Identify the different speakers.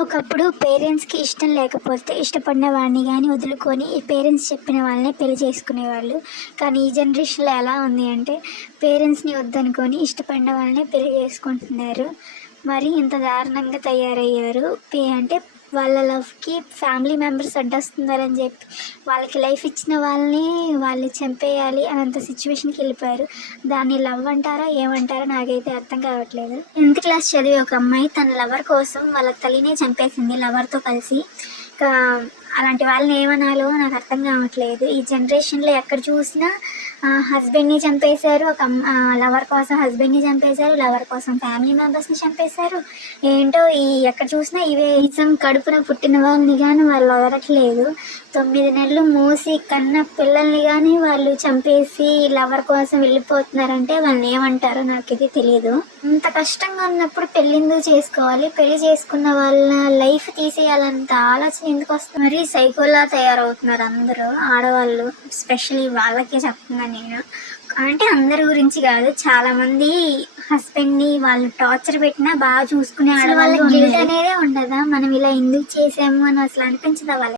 Speaker 1: ఒకప్పుడు పేరెంట్స్కి ఇష్టం లేకపోతే ఇష్టపడిన వాడిని కానీ వదులుకొని ఈ పేరెంట్స్ చెప్పిన వాళ్ళనే పెళ్ళి చేసుకునేవాళ్ళు. కానీ ఈ జనరేషన్లో ఎలా ఉంది అంటే పేరెంట్స్ని వద్దనుకొని ఇష్టపడిన వాళ్ళనే పెళ్ళి చేసుకుంటున్నారు. మరి ఇంత దారుణంగా తయారయ్యారు. పే- అంటే వాళ్ళ లవ్కి ఫ్యామిలీ మెంబర్స్ అడ్డొస్తున్నారని చెప్పి వాళ్ళకి లైఫ్ ఇచ్చిన వాళ్ళని వాళ్ళు చంపేయాలి అనంత సిచ్యువేషన్కి వెళ్ళిపోయారు. దాన్ని లవ్ అంటారా ఏమంటారా నాకైతే అర్థం కావట్లేదు. టెన్త్ క్లాస్ చదివే ఒక అమ్మాయి తన లవర్ కోసం వాళ్ళ తల్లినే చంపేసింది లవర్తో కలిసి. ఇంకా అలాంటి వాళ్ళని ఏమనాలో నాకు అర్థం కావట్లేదు. ఈ జనరేషన్లో ఎక్కడ చూసినా హస్బెండ్ని చంపేశారు ఒక లవర్ కోసం హస్బెండ్ని చంపేశారు లవర్ కోసం ఫ్యామిలీ మెంబర్స్ని చంపేశారు. ఏంటో ఈ ఎక్కడ చూసినా ఇవే నిజం కడుపున పుట్టిన వాళ్ళని కానీ వాళ్ళు వదలట్లేదు. తొమ్మిది నెలలు మూసి కన్న పిల్లల్ని కానీ వాళ్ళు చంపేసి లవర్ కోసం వెళ్ళిపోతున్నారంటే వాళ్ళని ఏమంటారో నాకు ఇది తెలియదు ఇంత కష్టంగా ఉన్నప్పుడు పెళ్ళిందుకు చేసుకోవాలి. పెళ్ళి చేసుకున్న వాళ్ళ లైఫ్ తీసేయాలంత ఆలోచన ఎందుకు వస్తుంది? మరి సైకోలా తయారవుతున్నారు అందరూ ఆడవాళ్ళు స్పెషల్లీ వాళ్ళకే చెప్తున్నాను నేను. అంటే అందరి గురించి కాదు చాలా మంది హస్బెండ్ని వాళ్ళు టార్చర్ పెట్టినా బాగా చూసుకునే ఆడవాళ్ళు గిల్ట్ అనేదే ఉండదా? మనం ఇలా ఎందుకు చేసాము అని అసలు అనిపించదా వాళ్ళకి?